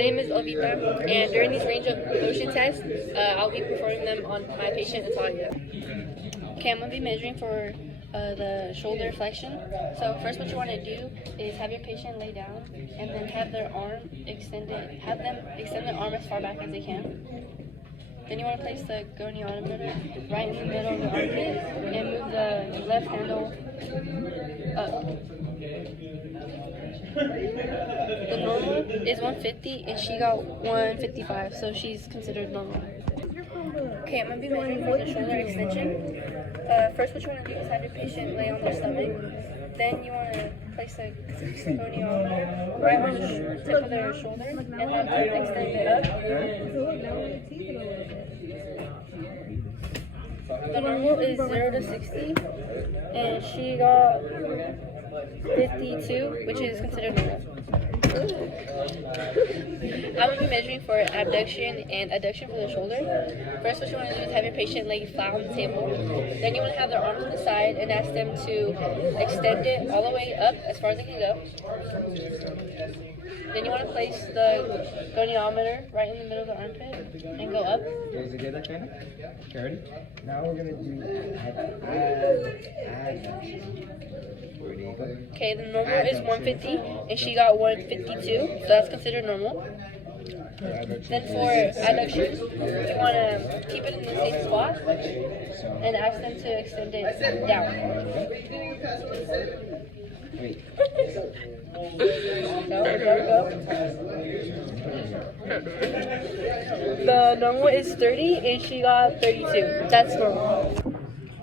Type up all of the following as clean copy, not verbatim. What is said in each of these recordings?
name is Alvita, and during these range of motion tests, I'll be performing them on my patient Natalia. Okay, I'm going to be measuring for the shoulder flexion. So first what you want to do is have your patient lay down and then have their arm extended, have them extend their arm as far back as they can. Then you want to place the goniometer right in the middle of the armpit and move the left handle up. The normal is 150 and she got 155, so she's considered normal. Okay, I'm going to be measuring for the shoulder extension. First what you want to do is have your patient lay on their stomach. Then you want to place a goniometer right on the tip of their shoulder and have them extend it up. The normal is 0 to 60 and she got 52, which is considered normal. I will be measuring for abduction and adduction for the shoulder. First, what you want to do is have your patient lay flat on the table. Then you want to have their arms on the side and ask them to extend it all the way up as far as they can go. Then you want to place the goniometer right in the middle of the armpit and go up. Is it good, okay? Now we're going to do Okay, the normal is 150 and she got 152, so that's considered normal. Then for adduction, you want to keep it in the same spot and ask them to extend it down. The normal is 30 and she got 32. That's normal.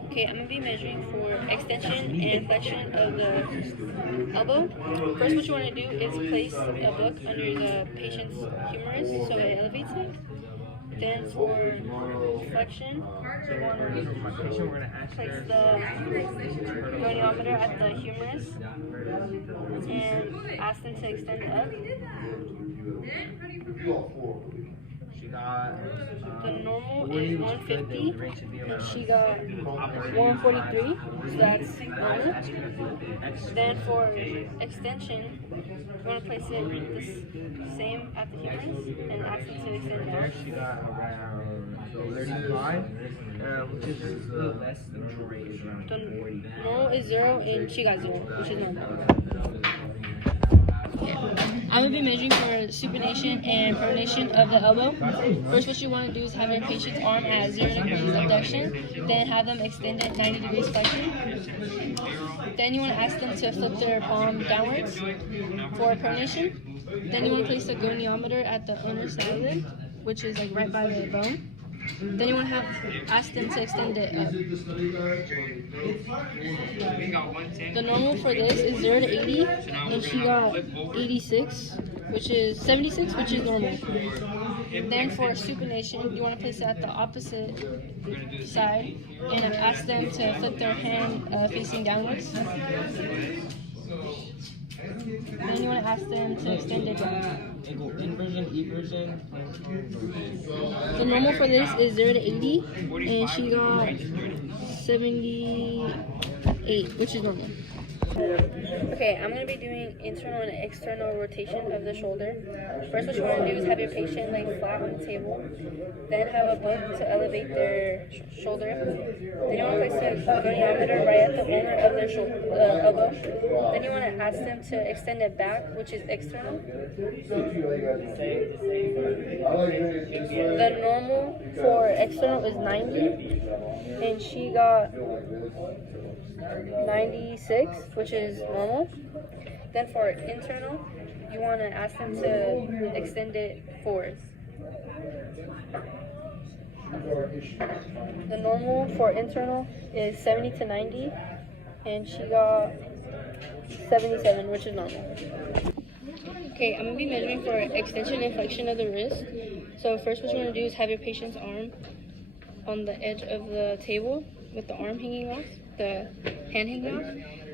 Okay, I'm going to be measuring for extension and flexion of the elbow. First, what you want to do is place a book under the patient's humerus so it elevates it. Then for flexion, you want to place the goniometer at the humerus and ask them to extend it up. The normal is 150 and she got 143, so that's normal. Then for extension, you want to place it the same at the humerus and ask them to extend it out. She got around 35, which is less than The normal is 0 and she got 0, which is normal. I'm going to be measuring for supination and pronation of the elbow. First, what you want to do is have your patient's arm at 0 degrees abduction, then have them extend it 90 degrees flexion. Then you want to ask them to flip their palm downwards for pronation. Then you want to place the goniometer at the ulnar salad, which is like right by the bone. Then you want to ask them to extend it up. The normal for this is 0 to 80, and she got 86, which is 76, which is normal. Then for supination, you want to place it at the opposite side and ask them to flip their hand facing downwards. Then you want to ask them to extend it down. The normal for this is 0 to 80, and she got 78, which is normal. Okay, I'm going to be doing internal and external rotation of the shoulder. First, what you want to do is have your patient lay flat on the table, then have a book to elevate their shoulder. Then you want to place the goniometer right at the ulnar of their elbow. Then you want to ask them to extend it back, which is external. The normal for external is 90, and she got 96, which is normal. Then for internal, you want to ask them to extend it forwards. The normal for internal is 70 to 90, and she got 77, which is normal. Okay, I'm going to be measuring for extension and flexion of the wrist. So first what you want to do is have your patient's arm on the edge of the table with the arm hanging off, the hand hanging off.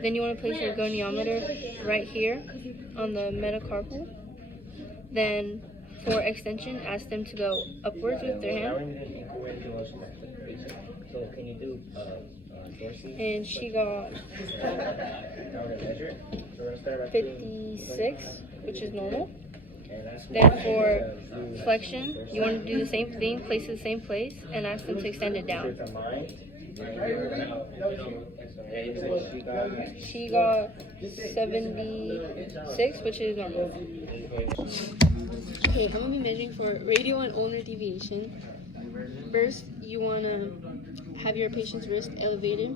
Then you want to place your goniometer right here on the metacarpal. Then for extension, ask them to go upwards with their hand. And she got 56, which is normal. Then for flexion, you want to do the same thing, place it in the same place, and ask them to extend it down. She got 76, which is normal. Okay, I'm gonna be measuring for radial and ulnar deviation. First, you want to have your patient's wrist elevated.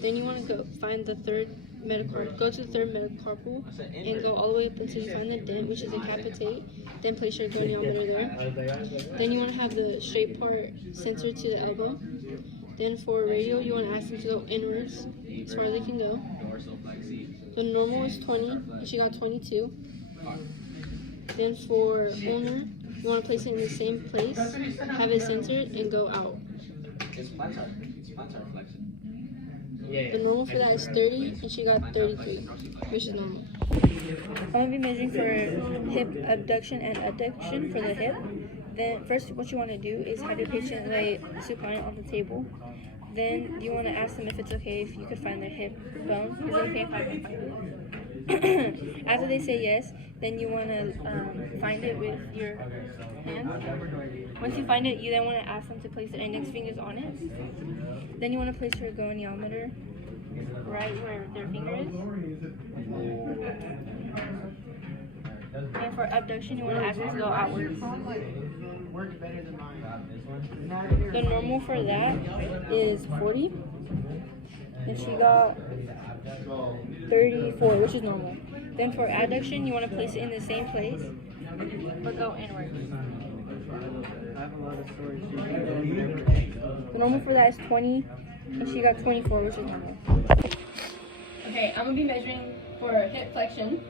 Then you want to go find the third metacarpal. Go to the third metacarpal and go all the way up until you find the dent, which is a capitate. Then place your goniometer there. Then you want to have the straight part centered to the elbow. Then for radial, you want to ask them to go inwards as far as they can go. The normal is 20, and she got 22. Then for ulnar, you want to place it in the same place, have it centered, and go out. The normal for that is 30, and she got 33, which is normal. I'm going to be measuring for hip abduction and adduction for the hip. Then first, what you want to do is have your patient lay supine on the table. Then you want to ask them if it's okay if you could find their hip bone. Is it okay if I can find it? After they say yes, then you want to find it with your hand. Once you find it, you then want to ask them to place their index fingers on it. Then you want to place your goniometer right where their finger is. And for abduction, you want to ask them to go outwards. The normal for that is 40, and she got 34, which is normal. Then for adduction, you want to place it in the same place, but go inward. The normal for that is 20, and she got 24, which is normal. Okay, I'm going to be measuring for hip flexion.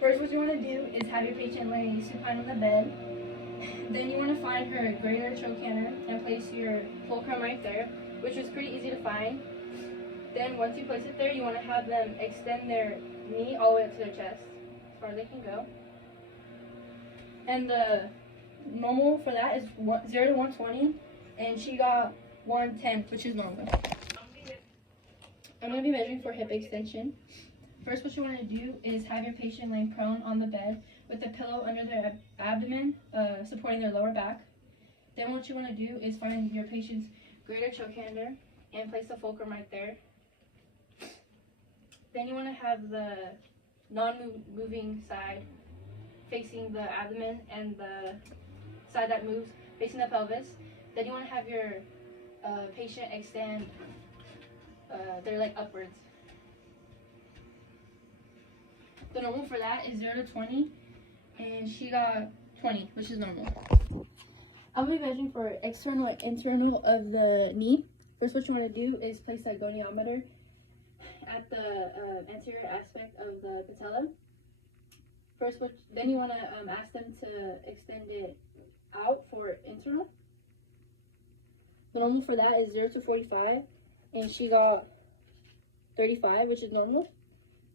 First, what you want to do is have your patient lay supine on the bed. Then you want to find her greater trochanter and place your fulcrum right there, which is pretty easy to find. Then once you place it there, you want to have them extend their knee all the way up to their chest, as far as they can go. And the normal for that is 0 to 120, and she got 110, which is normal. I'm going to be measuring for hip extension. First, what you want to do is have your patient laying prone on the bed with a pillow under their abdomen, supporting their lower back. Then what you want to do is find your patient's greater trochanter and place the fulcrum right there. Then you want to have the non-moving side facing the abdomen and the side that moves facing the pelvis. Then you want to have your patient extend their leg upwards. The normal for that is 0 to 20, and she got 20, which is normal. I'm going to be measuring for external and internal of the knee. First, what you want to do is place that goniometer at the anterior aspect of the patella. Then you want to ask them to extend it out for internal. The normal for that is 0 to 45, and she got 35, which is normal.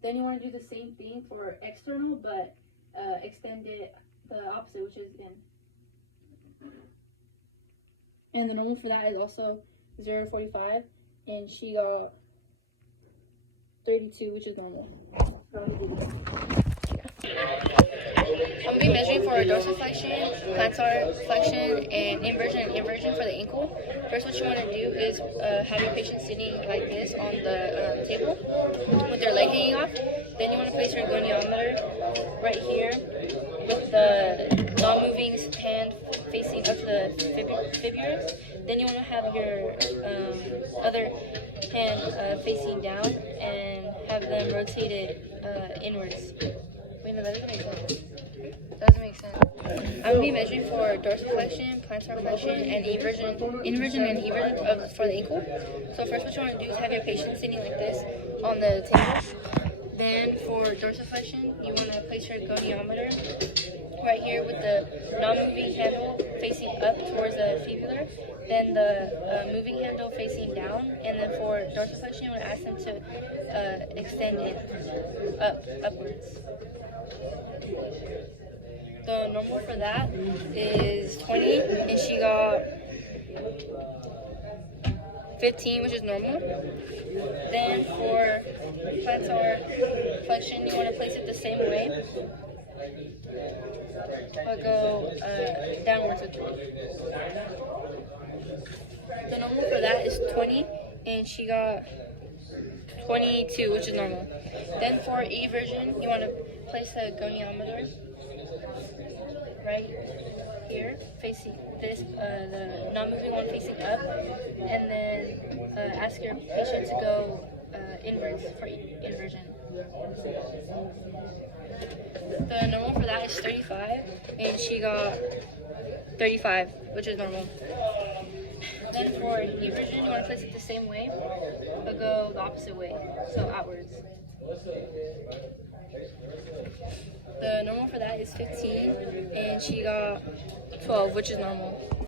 Then you want to do the same thing for external, but extend it the opposite, which is in. And the normal for that is also 0 to 45, and she got 32, which is normal. I'm going to be measuring for dorsiflexion, plantar flexion, and inversion for the ankle. First, what you want to do is have your patient sitting like this on the table with their leg hanging off. Then you want to place your goniometer right here with the non-moving hand facing up the fibulars. Then you want to have your other hand facing down and have them rotate it inwards. Wait, no, that doesn't make sense. Doesn't make sense. I'm going to be measuring for dorsiflexion, plantar flexion, and inversion for the ankle. So first, what you want to do is have your patient sitting like this on the table. Then for dorsiflexion, you want to place your goniometer right here with the non-moving handle facing up towards the fibular. Then the moving handle facing down. And then for dorsiflexion, you want to ask them to extend it upwards. The normal for that is 20, and she got 15, which is normal. Then for plantar flexion, you want to place it the same way. I'll go downwards with 3. The normal for that is 20, and she got 22, which is normal. Then for eversion, you want to place a goniometer right here, facing this, the non-moving one facing up, and then ask your patient to go inwards for inversion. The normal for that is 35, and she got 35, which is normal. Then for eversion, you want to place it the same way, but go the opposite way, so outwards. The normal for that is 15, and she got 12, which is normal.